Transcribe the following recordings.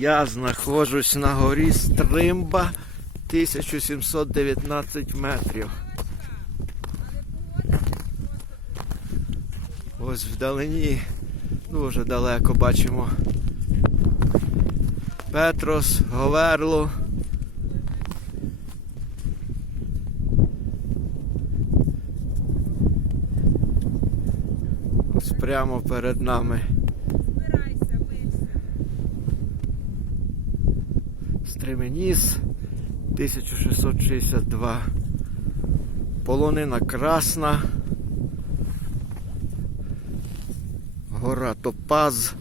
Я знаходжусь на горі Стримба 1719 метрів. Ось вдалині, дуже далеко бачимо Петрос, Говерло. Ось прямо перед нами Стременіс 1662. Полонина Красна. Гора Топаз.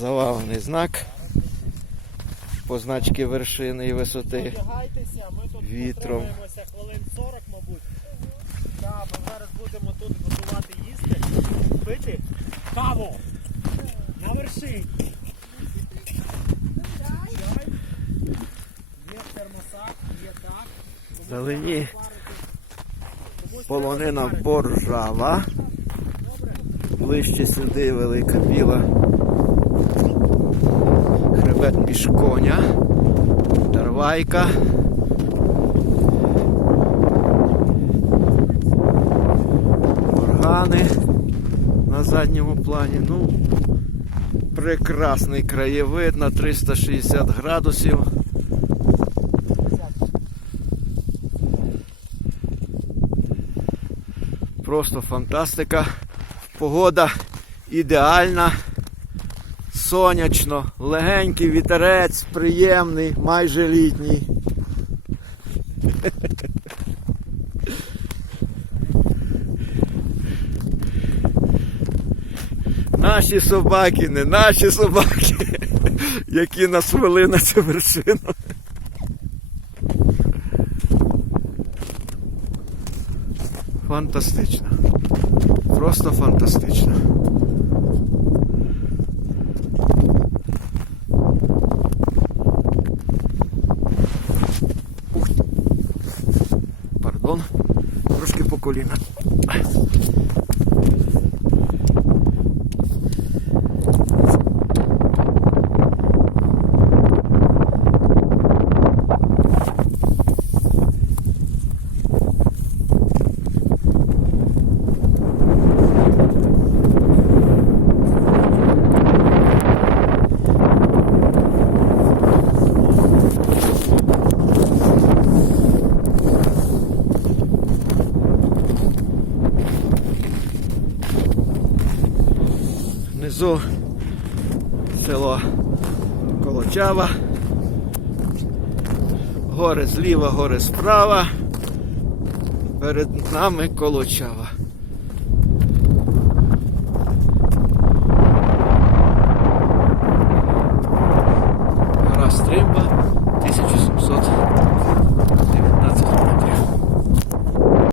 Завалений знак. Позначки вершини і висоти. Одягайтеся, ми тут Вітром. хвилин 40, мабуть. Так, ми зараз будемо тут готувати їсти, пити каву на вершині. Чай. Є термосак, є так. Полонина боржава. Ближче сюди велика біла. Хребет пішконя. Тарвайка. Органи на задньому плані. Ну, прекрасний краєвид на 360 градусів. Просто фантастика. Погода ідеальна. Сонячно, легенький вітерець, приємний, майже літній. Наші собаки, не наші собаки, які нас вели на цю вершину. Фантастично. Просто фантастично. Пардон. Трошки по коліна. внизу село Колочава. Гори зліва, гори справа. Перед нами Колочава. Раз тримба.